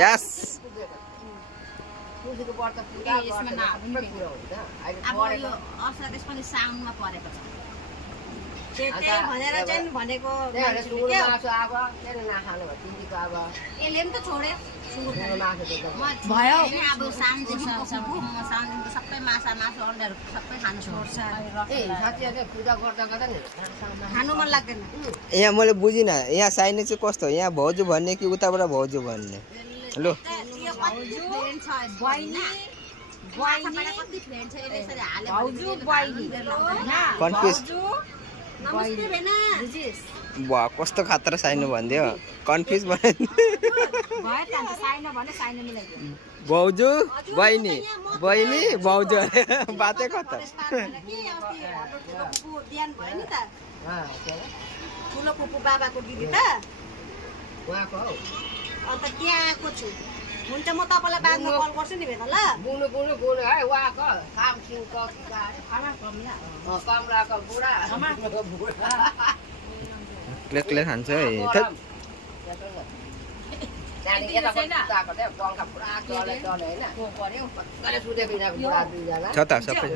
यस तुलसीको व्रत पूजा यसमा सबै कुरा हुन्छ अहिले अब यो असादेश पनि साउनमा परेको छ त्यही भनेर चाहिँ भनेको मासु अब त्यही नखानु भयो तिमीको अब यसले पनि त छोड्यो सुँगुरको मासु भयो। अब साउनदेखि साउनदेखि सबै माछा मासु अन्डाहरू सबै खानु छोड्छ साथीहरूले पूजा गर्दा गर्दा नि खानु मन लाग्दैन। यहाँ मैले बुझिनँ यहाँ साइने चाहिँ कस्तो यहाँ भाउजू भन्ने कि उताबाट भाउजू भन्ने लो यो कति फ्रेन्ड छ बहिनी बहिनी कति फ्रेन्ड छ यसले यसरी हाले भाउजू बहिनी कन्फ्युज नमस्ते भेना वाह कस्तो खतरा साइनो भनिदियो कन्फ्युज भयो भयो त अन्त साइन भने साइन मिलाइदियो। भाउजू बहिनी बहिनी भाउजू बातै कता ध्यान भयो नि त ठुलो पुपु बाबाको दिदी त उहाँको हौ अन्त त्यहाँ आएको छु। हुन्छ म तपाईँलाई बादमा कल गर्छु नि भेना ल। बुनु बुनु बुनु है उहाँको कामसिङको कमलाको बुढा बुढा क्ले खान्छ है नानी यता कुदाएको थियो पङ्खा पुरा चले चले होइन सुते बिना बुढा दुईजना छ त सबै